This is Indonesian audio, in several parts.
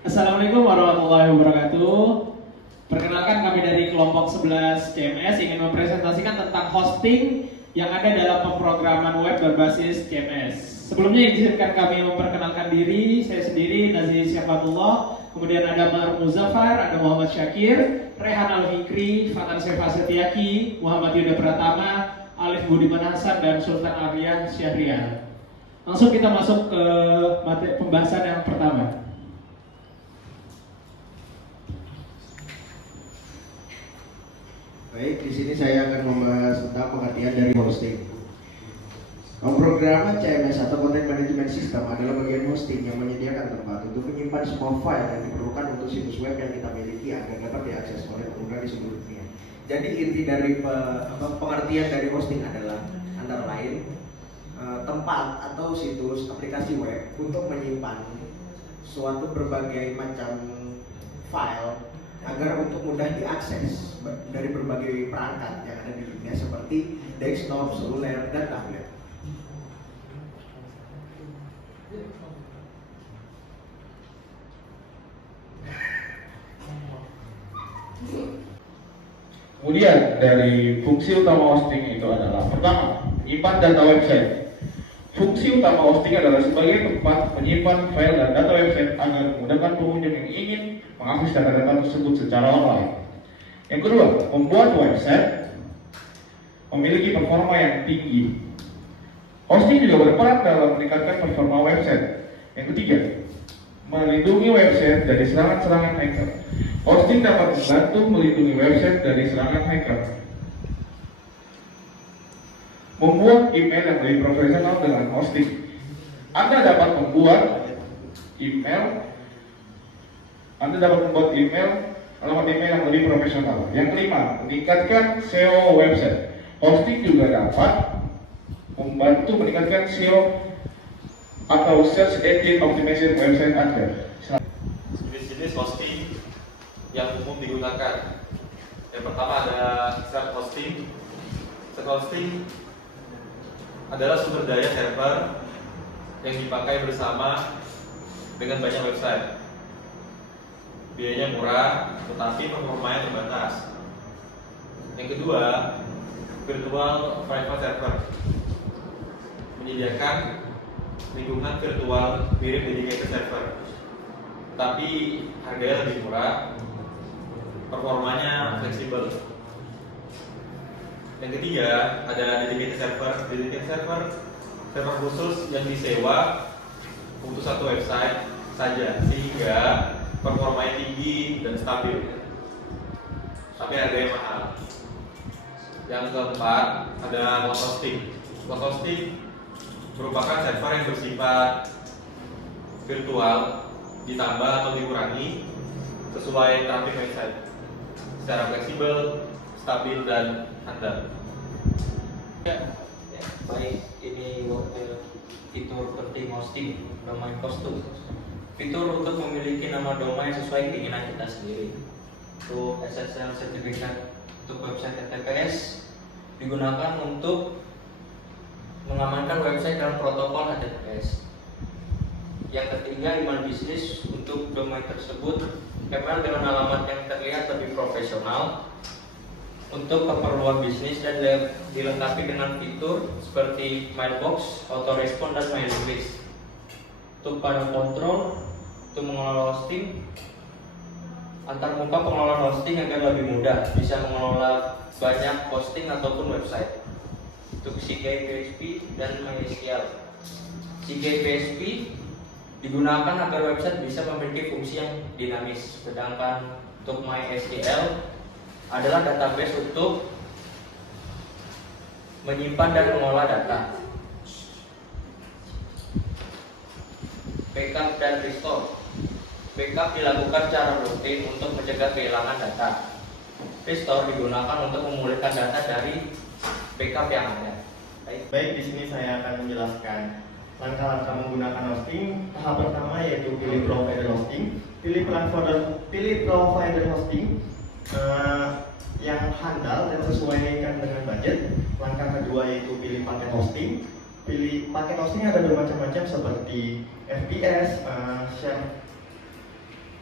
Assalamualaikum warahmatullahi wabarakatuh. Perkenalkan, kami dari kelompok 11 CMS ingin mempresentasikan tentang hosting yang ada dalam pemrograman web berbasis CMS. Sebelumnya izinkan kami memperkenalkan diri. Saya sendiri Nazir Syafatullah, kemudian ada Mar Muzaffar, ada Muhammad Syakir, Rehan Al-Fikri, Fatar Sefa Setiaki, Muhammad Yuda Pratama, Alif Budiman Hasan, dan Sultan Aryan Syahrian. Langsung kita masuk ke materi pembahasan yang pertama. Baik, di sini saya akan membahas tentang pengertian dari hosting. Pemrograman CMS atau Content Management System adalah bagian hosting yang menyediakan tempat untuk menyimpan semua file yang diperlukan untuk situs web yang kita miliki agar dapat diakses oleh pengguna di seluruh dunia. Jadi inti dari pengertian dari hosting adalah antara lain tempat atau situs aplikasi web untuk menyimpan suatu berbagai macam file agar untuk mudah diakses dari berbagai perangkat yang ada di dunia seperti desktop, seluler, dan tablet. Kemudian dari fungsi utama hosting itu adalah pertama, menyimpan data website. Fungsi utama hosting adalah sebagai tempat menyimpan file dan data website agar memudahkan pengunjung yang ingin mengakses data-data tersebut secara online. Yang kedua, membuat website memiliki performa yang tinggi. Hosting juga berperan dalam meningkatkan performa website. Yang ketiga, melindungi website dari serangan-serangan hacker. Hosting dapat membantu melindungi website dari serangan hacker. Membuat email yang lebih profesional dengan hosting. Anda dapat membuat email alamat email yang lebih profesional. Yang kelima, meningkatkan SEO website. Hosting juga dapat membantu meningkatkan SEO atau Search Engine Optimization website Anda. Jenis-jenis hosting yang umum digunakan. Yang pertama ada self-hosting. Self-hosting adalah sumber daya server yang dipakai bersama dengan banyak website. Biayanya murah, tetapi performanya terbatas. Yang kedua, virtual private server menyediakan lingkungan virtual mirip dedicated server, tapi harganya lebih murah, performanya fleksibel. Yang ketiga, ada dedicated server. Dedicated server khusus yang disewa untuk satu website saja, sehingga performanya tinggi dan stabil, tapi harganya mahal. Yang keempat, ada cloud hosting. Cloud hosting merupakan server yang bersifat virtual, ditambah atau dikurangi sesuai traffic website, secara fleksibel, stabil, dan handal. Baik, ini fitur penting hosting, domain kostum. Fitur untuk memiliki nama domain sesuai keinginan kita sendiri. Untuk SSL sertifikat untuk website HTTPS digunakan untuk mengamankan website dan protokol HTTPS. Yang ketiga, email bisnis untuk domain tersebut. Email dengan alamat yang terlihat lebih profesional untuk keperluan bisnis dan dilengkapi dengan fitur seperti mailbox, autorespon, dan mailing list. Untuk pada kontrol, untuk mengelola hosting, antar muka pengelolaan hosting agar lebih mudah, bisa mengelola banyak hosting ataupun website. Untuk Seagate PHP dan MySQL. Seagate PHP digunakan agar website bisa memiliki fungsi yang dinamis, sedangkan untuk MySQL adalah database untuk menyimpan dan mengolah data. Backup dan restore. Backup dilakukan secara rutin untuk mencegah kehilangan data. Restore digunakan untuk memulihkan data dari backup yang ada. Baik, di sini saya akan menjelaskan langkah-langkah menggunakan hosting. Tahap pertama yaitu pilih provider hosting. Pilih provider hosting yang handal dan sesuaikan dengan budget. Langkah kedua yaitu pilih paket hosting. Pilih paket hosting ada bermacam-macam seperti FPS, share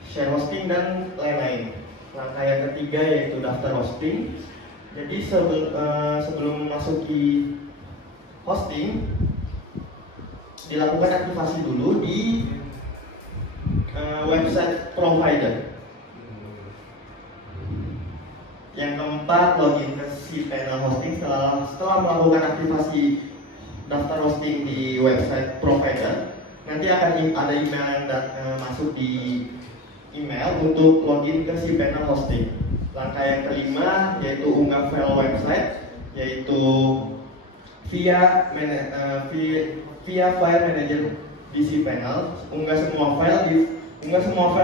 share hosting dan lain-lain. Langkah yang ketiga yaitu daftar hosting. Jadi sebelum memasuki hosting, dilakukan aktivasi dulu di website provider. Yang keempat, login ke si panel hosting setelah melakukan aktivasi daftar hosting di website provider. Nanti akan ada email yang masuk di email untuk login ke si panel hosting. Langkah yang kelima yaitu unggah file website, yaitu via file manager di si panel. Unggah semua file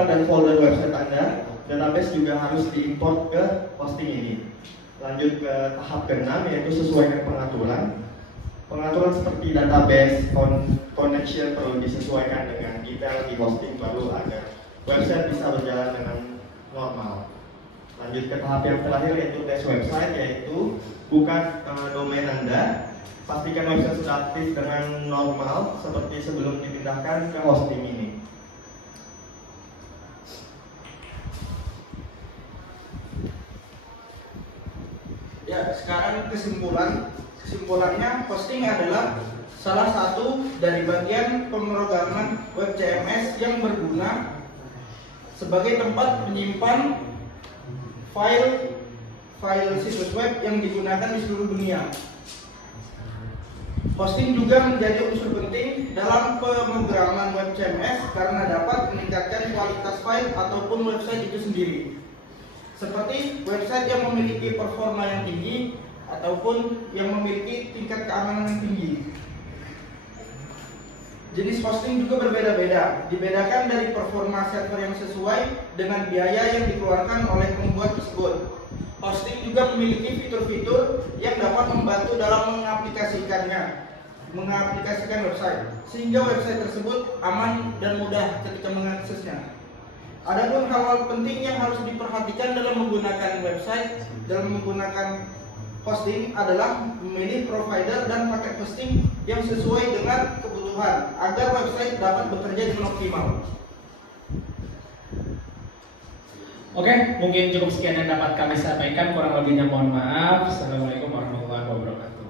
dan folder website Anda. Database juga harus diimport ke hosting ini. Lanjut ke tahap ke-6 yaitu sesuaikan pengaturan. Pengaturan seperti database, connection perlu disesuaikan dengan detail di hosting baru agar website bisa berjalan dengan normal. Lanjut ke tahap yang terakhir yaitu tes website, yaitu buka domain Anda. Pastikan website sudah aktif dengan normal seperti sebelum dipindahkan ke hosting ini. Ya, sekarang kesimpulannya hosting adalah salah satu dari bagian pemrograman web CMS yang berguna sebagai tempat menyimpan file situs web yang digunakan di seluruh dunia. Hosting juga menjadi unsur penting dalam pemrograman web CMS karena dapat meningkatkan kualitas file ataupun website itu sendiri. Seperti website yang memiliki performa yang tinggi ataupun yang memiliki tingkat keamanan yang tinggi. Jenis hosting juga berbeda-beda, dibedakan dari performa server yang sesuai dengan biaya yang dikeluarkan oleh pembuat tersebut. Hosting juga memiliki fitur-fitur yang dapat membantu dalam mengaplikasikan website, sehingga website tersebut aman dan mudah ketika mengaksesnya. Adapun hal-hal penting yang harus diperhatikan dalam menggunakan hosting adalah memilih provider dan paket hosting yang sesuai dengan kebutuhan agar website dapat bekerja dengan optimal. Oke, mungkin cukup sekian yang dapat kami sampaikan. Kurang lebihnya mohon maaf. Assalamualaikum warahmatullahi wabarakatuh.